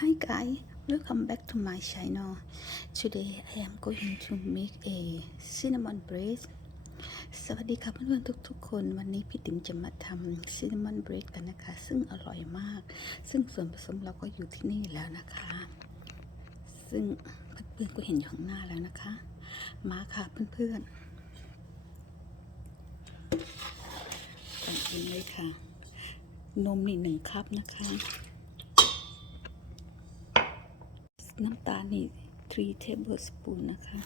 Hi guys, welcome back to my channel. Today I am going to make a cinnamon bread. สวัสดีค่ะเพื่อนๆทุกๆคนวันนี้พี่ติ๋มจะมาทำ cinnamon bread กันนะคะซึ่งอร่อยมากซึ่งส่วนผสมเราก็อยู่ที่นี่แล้วนะคะซึ่งเพื่อนๆก็เห็นอยู่ข้างหน้าแล้วนะคะมาค่ะเพื่อนๆกันเองเลยค่ะนมนี่1 คัพนะคะน้ำตาลนี่3 tablespoon นะคะ1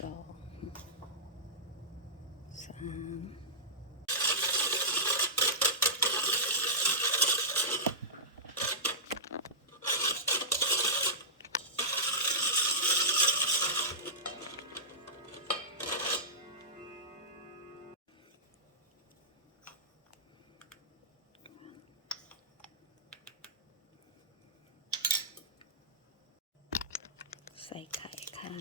2 3ใส่ไข่ค่ะ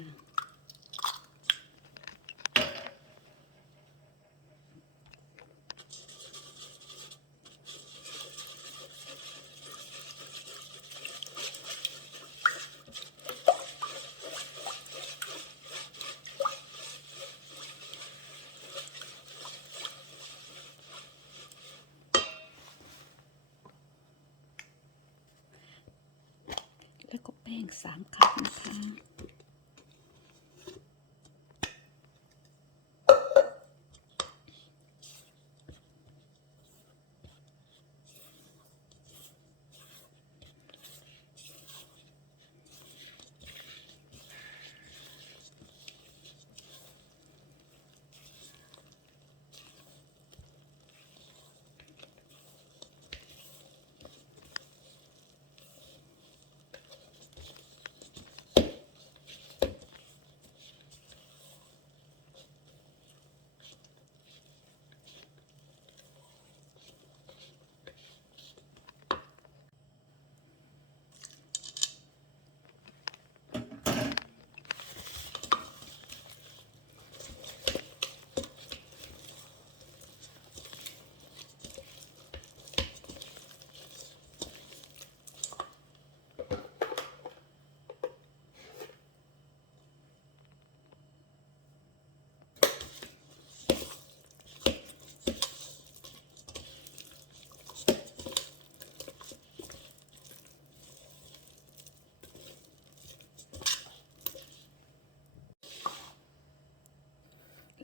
แล้วก็แป้ง3 คัพนะคะ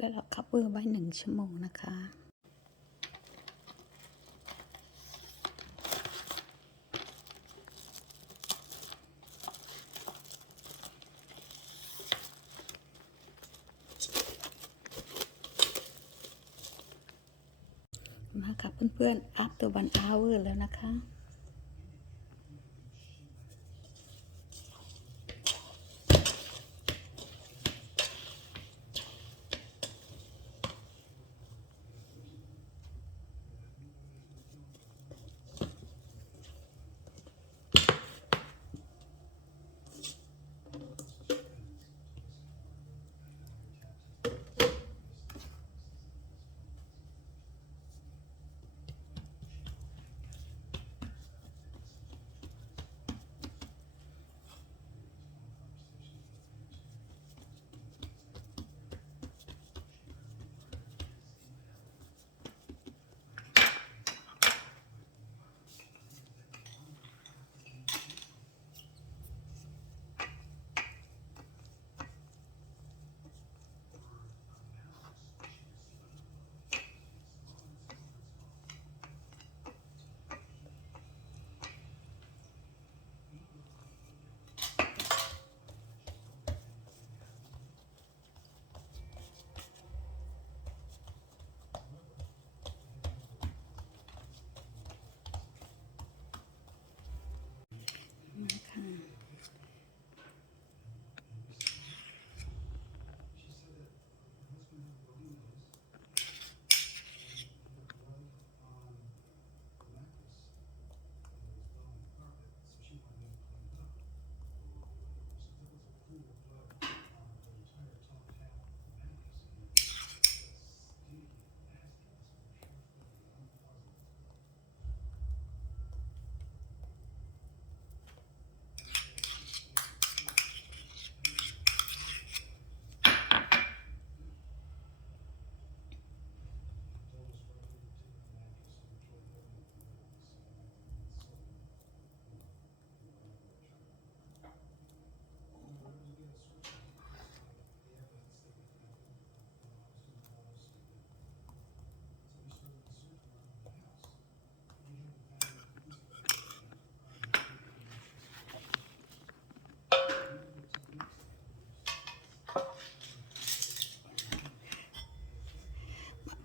แล้วเราคัพเวอร์ไว้1 ชั่วโมงนะคะมาค่ะเพื่อนๆ after 1 hour แล้วนะคะ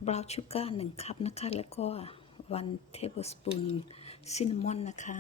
บราวน์ชูการ์1 คัพนะคะแล้วก็1 tablespoon ซินนามอนนะคะ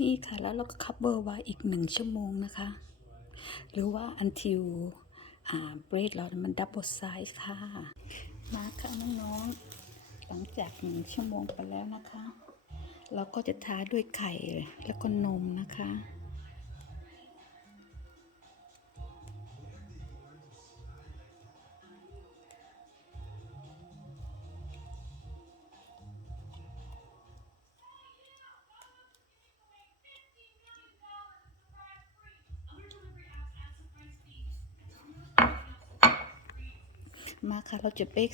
นี่ค่ะแล้วเราก็คัพเบอร์ไว้อีก1 ชั่วโมงนะคะ หรือว่า until bread เรามันดับเบิลไซส์ค่ะมาค่ะน้องๆหลังจาก1 ชั่วโมงไปแล้วนะคะ เราก็จะทาด้วยไข่แล้วก็นมนะคะมาค่ะเราจะเบก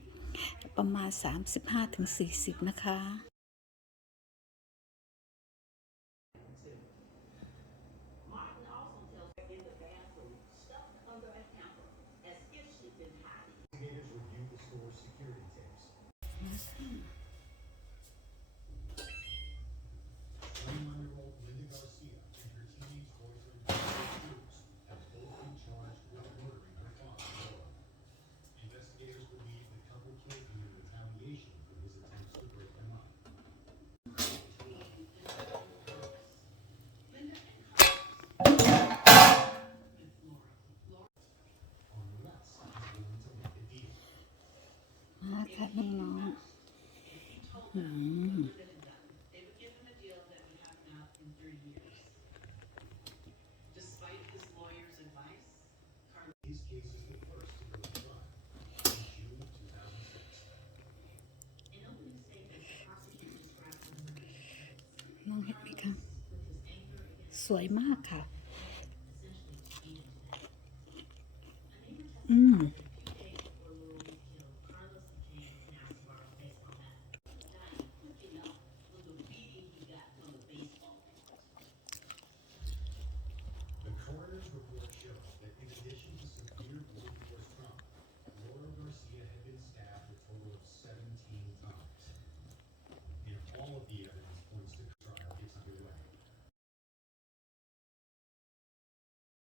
350ประมาณ35-40นะคะมาค่ะน้องๆน้องเห็นไหมคะสวยมากค่ะ